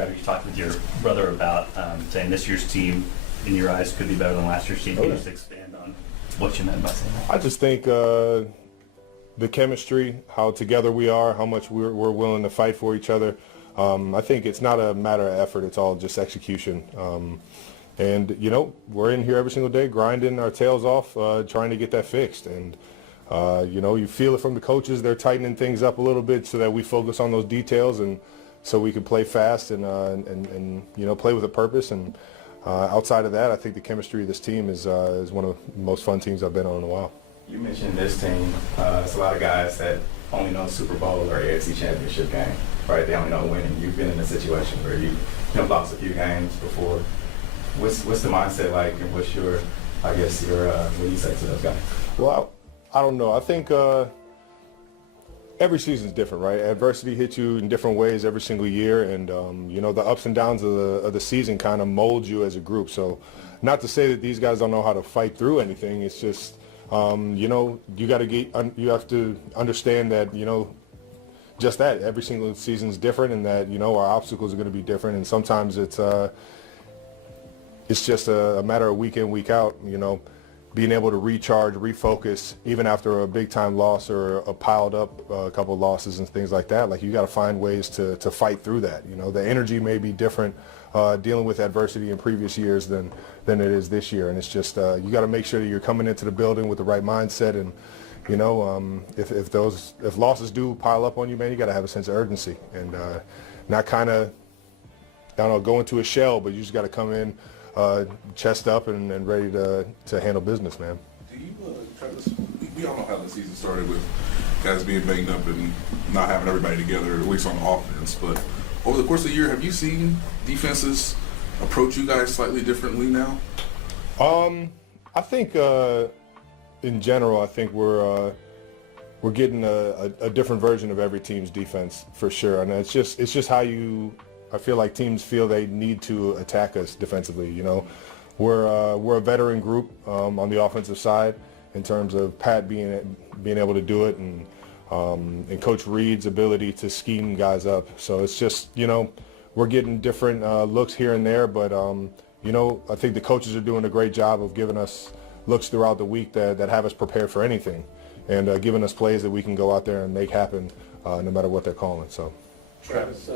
Travis, you talked with your brother about saying this year's team, in your eyes, could be better than last year's team. Can you just expand on what you meant by saying that? I just think the chemistry, how together we are, how much we're willing to fight for each other. I think it's not a matter of effort. It's all just execution. And, you know, we're in here every single day grinding our tails off, trying to get that fixed. And, you know, you feel it from the coaches. They're tightening things up a little bit so that we focus on those details and so we can play fast and you know, play with a purpose. And outside of that, I think the chemistry of this team is one of the most fun teams I've been on in a while. You mentioned this team. It's a lot of guys that only know Super Bowl or AFC Championship game, right? They only know winning. You've been in a situation where you lost a few games before. What's the mindset like, and what's your, I guess, what do you say to those guys? Well, I don't know. I think every season is different, right? Adversity hits you in different ways every single year, and you know, the ups and downs of the season kind of mold you as a group. So, not to say that these guys don't know how to fight through anything. It's just you know, you have to understand that, you know, just that every single season is different, and that, you know, our obstacles are going to be different, and sometimes it's just a matter of week in, week out, you know, being able to recharge, refocus, even after a big-time loss or a piled up couple of losses and things like that. Like, you got to find ways to fight through that. You know, the energy may be different dealing with adversity in previous years than it is this year. And it's just you got to make sure that you're coming into the building with the right mindset. And, you know, if losses do pile up on you, man, you got to have a sense of urgency and not kind of, I don't know, go into a shell, but you just got to come in chest up and ready to handle business, man. Do you, Travis, we all know how the season started with guys being banged up and not having everybody together, at least on offense. But over the course of the year, have you seen defenses approach you guys slightly differently now? I think in general, I think we're getting a different version of every team's defense for sure, and it's just how you. I feel like teams feel they need to attack us defensively. You know, we're a veteran group on the offensive side in terms of Pat being able to do it, and Coach Reed's ability to scheme guys up. So it's just, you know, we're getting different looks here and there, but you know, I think the coaches are doing a great job of giving us looks throughout the week that have us prepared for anything, and giving us plays that we can go out there and make happen no matter what they're calling. So, Travis.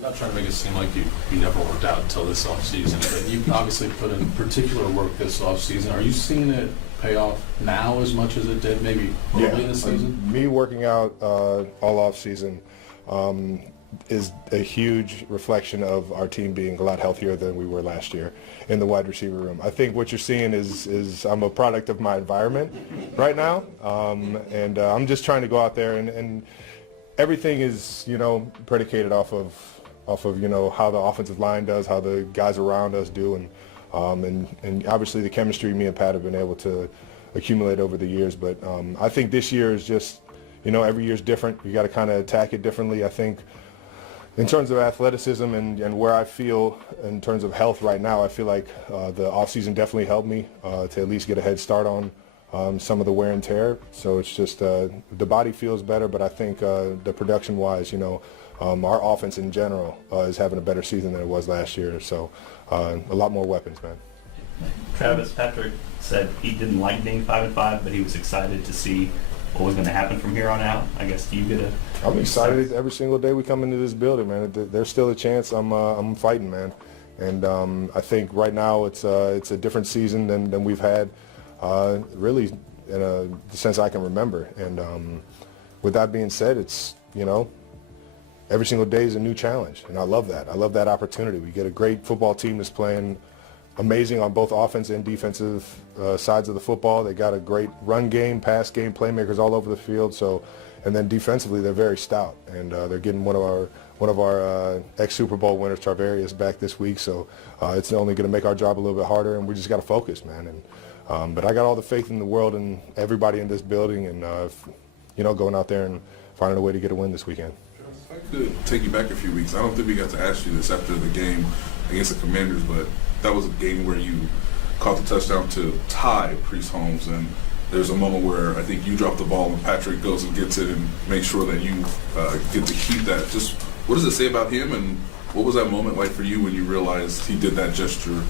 Not trying to make it seem like you never worked out until this offseason, but you obviously put in particular work this offseason. Are you seeing it pay off now as much as it did maybe early in the season? Me working out all offseason is a huge reflection of our team being a lot healthier than we were last year in the wide receiver room. I think what you're seeing is I'm a product of my environment right now, and I'm just trying to go out there and everything is, you know, predicated off of you know, how the offensive line does, how the guys around us do, and obviously the chemistry me and Pat have been able to accumulate over the years. But I think this year is just, you know, every year is different. You got to kind of attack it differently. I think in terms of athleticism and where I feel in terms of health right now, I feel like the offseason definitely helped me to at least get a head start on some of the wear and tear. So it's just the body feels better, but I think the production-wise, you know, our offense in general is having a better season than it was last year. So a lot more weapons, man. Travis, Patrick said he didn't like being 5-5, but he was excited to see what was going to happen from here on out. I guess, do you get a... I'm excited every single day we come into this building, man. There's still a chance I'm fighting, man. And I think right now it's a different season than we've had really in the sense I can remember. And with that being said, it's, you know, every single day is a new challenge, and I love that. I love that opportunity. We get a great football team that's playing amazing on both offense and defensive sides of the football. They got a great run game, pass game, playmakers all over the field. So, and then defensively, they're very stout, and they're getting one of our ex-Super Bowl winners, Tarvarius, back this week. So it's only going to make our job a little bit harder, and we just got to focus, man. And but I got all the faith in the world in everybody in this building, and you know, going out there and finding a way to get a win this weekend. If I could take you back a few weeks, I don't think we got to ask you this after the game against the Commanders, but that was a game where you caught the touchdown to tie Priest Holmes, and there's a moment where I think you drop the ball and Patrick goes and gets it and makes sure that you get to keep that. Just what does it say about him, and What was that moment like for you when you realized he did that gesture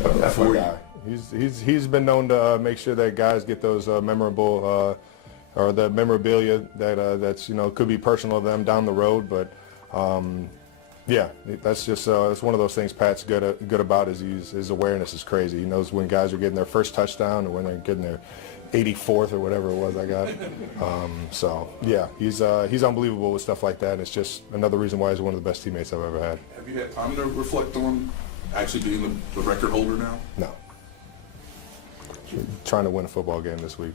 That's my for you? guy. He's been known to make sure that guys get those memorable or the memorabilia that's could be personal to them down the road, but yeah, that's just it's one of those things Pat's good about is his awareness is crazy. He knows when guys are getting their first touchdown or when they're getting their 84th or whatever it was I got. So yeah, he's unbelievable with stuff like that, and it's just another reason why he's one of the best teammates I've ever had. Have you had time to reflect on actually being the record holder now? No. Trying to win a football game this week.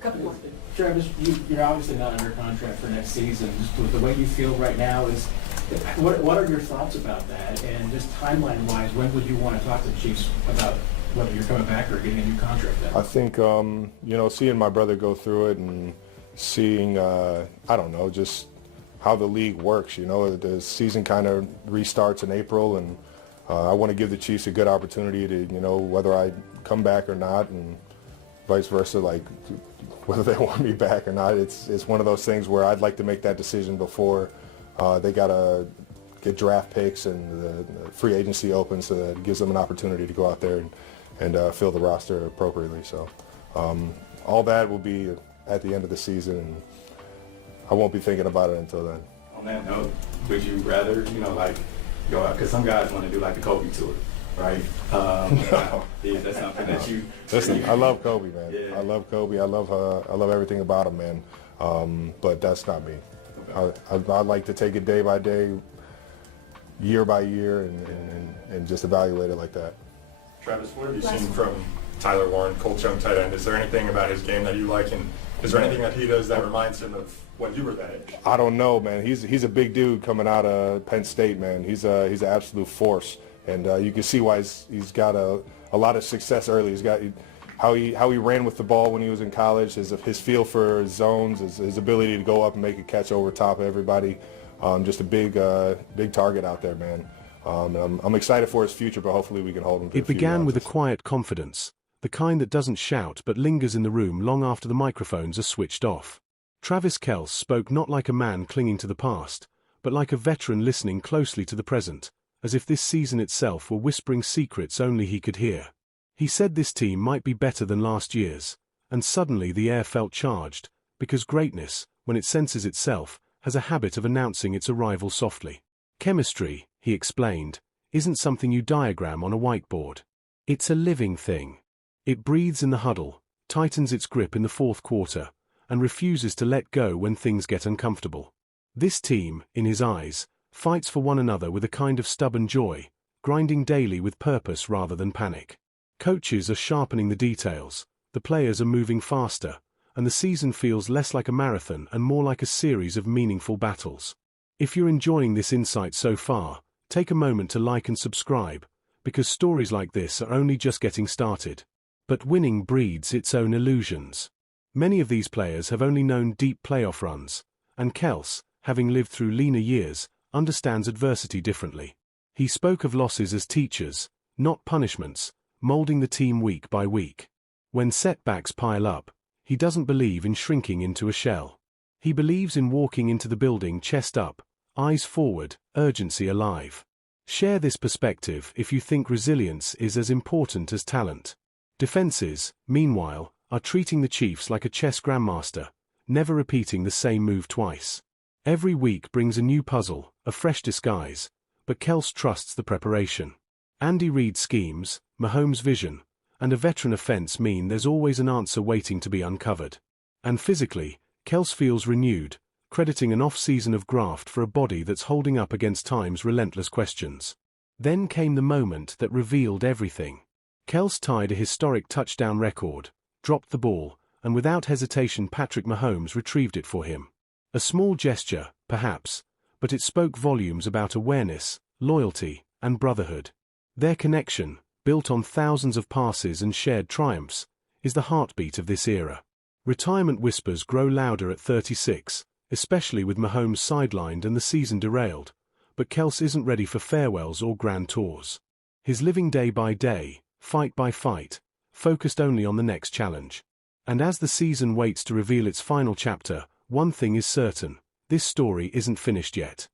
Couple more. Travis, you're obviously not under contract for next season. Just with the way you feel right now, what are your thoughts about that? And just timeline-wise, when would you want to talk to the Chiefs about whether you're coming back or getting a new contract then? I think, seeing my brother go through it and seeing, I don't know, just how the league works. The season kind of restarts in April, and I want to give the Chiefs a good opportunity to, whether I come back or not, and vice versa, like whether they want me back or not. It's one of those things where I'd like to make that decision before they got to get draft picks and the free agency opens, so that it gives them an opportunity to go out there and fill the roster appropriately. So all that will be at the end of the season, and I won't be thinking about it until then. On that note, would you rather, go out? Because some guys want to do like the Kobe tour, right? Is that something that you... Listen, I love Kobe, man. Yeah. I love Kobe. I love everything about him, man. But that's not me. I like to take it day by day, year by year, and just evaluate it like that. Travis, what have you seen from Tyler Warren, Colts young tight end? Is there anything about his game that you like, and is there anything that he does that reminds him of when you were that age? I don't know, man. He's a big dude coming out of Penn State, man. He's an absolute force, and you can see why he's got a lot of success early. He's got how he ran with the ball when he was in college, his feel for zones, his ability to go up and make a catch over top of everybody. Just a big target out there, man. I'm excited for his future, but hopefully we can hold him. It began with a quiet confidence, the kind that doesn't shout but lingers in the room long after the microphones are switched off. Travis Kelce spoke not like a man clinging to the past, but like a veteran listening closely to the present, as if this season itself were whispering secrets only he could hear. He said this team might be better than last year's, and suddenly the air felt charged, because greatness, when it senses itself, has a habit of announcing its arrival softly. Chemistry, he explained, isn't something you diagram on a whiteboard. It's a living thing. It breathes in the huddle, tightens its grip in the fourth quarter, and refuses to let go when things get uncomfortable. This team, in his eyes, fights for one another with a kind of stubborn joy, grinding daily with purpose rather than panic. Coaches are sharpening the details, the players are moving faster, and the season feels less like a marathon and more like a series of meaningful battles. If you're enjoying this insight so far, take a moment to like and subscribe, because stories like this are only just getting started. But winning breeds its own illusions. Many of these players have only known deep playoff runs, and Kelce, having lived through leaner years, understands adversity differently. He spoke of losses as teachers, not punishments, molding the team week by week. When setbacks pile up, he doesn't believe in shrinking into a shell. He believes in walking into the building chest up, eyes forward, urgency alive. Share this perspective if you think resilience is as important as talent. Defenses, meanwhile, are treating the Chiefs like a chess grandmaster, never repeating the same move twice. Every week brings a new puzzle, a fresh disguise, but Kelce trusts the preparation. Andy Reid's schemes, Mahomes' vision, and a veteran offense mean there's always an answer waiting to be uncovered. And physically, Kelce feels renewed, crediting an off-season of graft for a body that's holding up against time's relentless questions. Then came the moment that revealed everything. Kelce tied a historic touchdown record, dropped the ball, and without hesitation Patrick Mahomes retrieved it for him. A small gesture, perhaps, but it spoke volumes about awareness, loyalty, and brotherhood. Their connection, built on thousands of passes and shared triumphs, is the heartbeat of this era. Retirement whispers grow louder at 36, especially with Mahomes sidelined and the season derailed, but Kelce isn't ready for farewells or grand tours. He's living day by day, fight by fight, focused only on the next challenge. And as the season waits to reveal its final chapter, one thing is certain: this story isn't finished yet.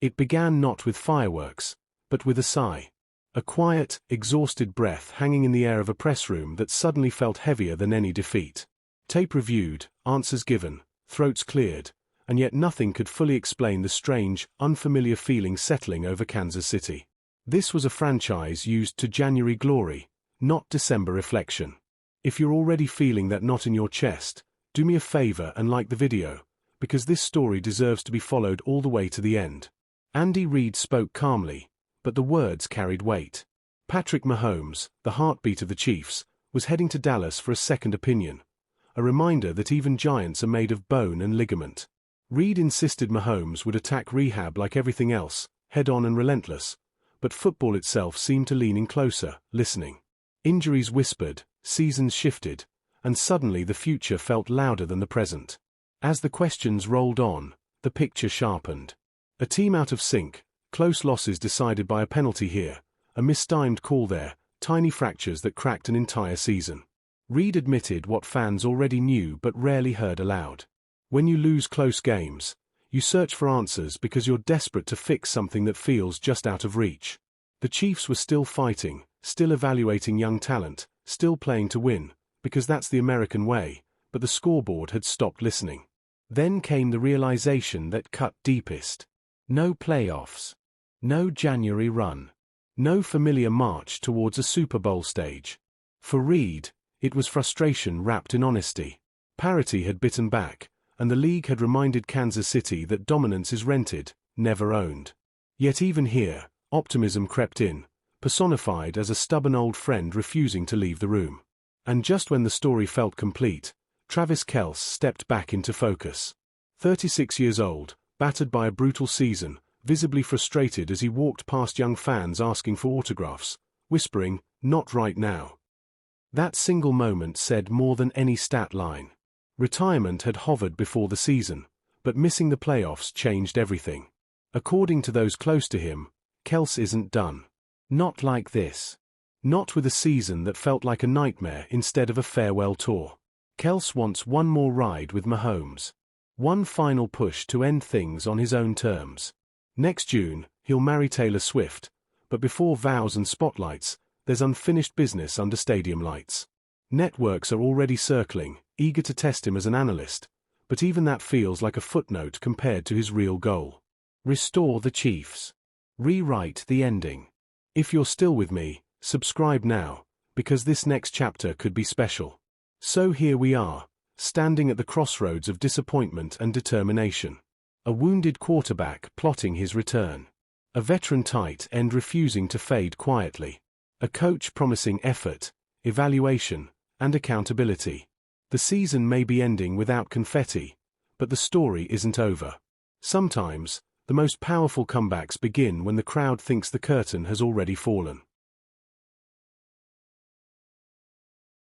It began not with fireworks, but with a sigh. A quiet, exhausted breath hanging in the air of a press room that suddenly felt heavier than any defeat. Tape reviewed, answers given, throats cleared, and yet nothing could fully explain the strange, unfamiliar feeling settling over Kansas City. This was a franchise used to January glory, not December reflection. If you're already feeling that knot in your chest, do me a favor and like the video, because this story deserves to be followed all the way to the end. Andy Reid spoke calmly, but the words carried weight. Patrick Mahomes, the heartbeat of the Chiefs, was heading to Dallas for a second opinion, a reminder that even giants are made of bone and ligament. Reid insisted Mahomes would attack rehab like everything else, head-on and relentless, but football itself seemed to lean in closer, listening. Injuries whispered, seasons shifted, and suddenly the future felt louder than the present. As the questions rolled on, the picture sharpened. A team out of sync, close losses decided by a penalty here, a mistimed call there, tiny fractures that cracked an entire season. Reid admitted what fans already knew but rarely heard aloud. When you lose close games, you search for answers because you're desperate to fix something that feels just out of reach. The Chiefs were still fighting, still evaluating young talent, still playing to win, because that's the American way, but the scoreboard had stopped listening. Then came the realization that cut deepest. No playoffs. No January run. No familiar march towards a Super Bowl stage. For Reid, it was frustration wrapped in honesty. Parity had bitten back, and the league had reminded Kansas City that dominance is rented, never owned. Yet even here, optimism crept in, personified as a stubborn old friend refusing to leave the room. And just when the story felt complete, Travis Kelce stepped back into focus. 36 years old, battered by a brutal season, visibly frustrated as he walked past young fans asking for autographs, whispering, "Not right now." That single moment said more than any stat line. Retirement had hovered before the season, but missing the playoffs changed everything. According to those close to him, Kelce isn't done. Not like this. Not with a season that felt like a nightmare instead of a farewell tour. Kelce wants one more ride with Mahomes. One final push to end things on his own terms. Next June, he'll marry Taylor Swift, but before vows and spotlights, there's unfinished business under stadium lights. Networks are already circling, eager to test him as an analyst, but even that feels like a footnote compared to his real goal. Restore the Chiefs. Rewrite the ending. If you're still with me, subscribe now, because this next chapter could be special. So here we are, standing at the crossroads of disappointment and determination. A wounded quarterback plotting his return. A veteran tight end refusing to fade quietly. A coach promising effort, evaluation, and accountability. The season may be ending without confetti, but the story isn't over. Sometimes, the most powerful comebacks begin when the crowd thinks the curtain has already fallen.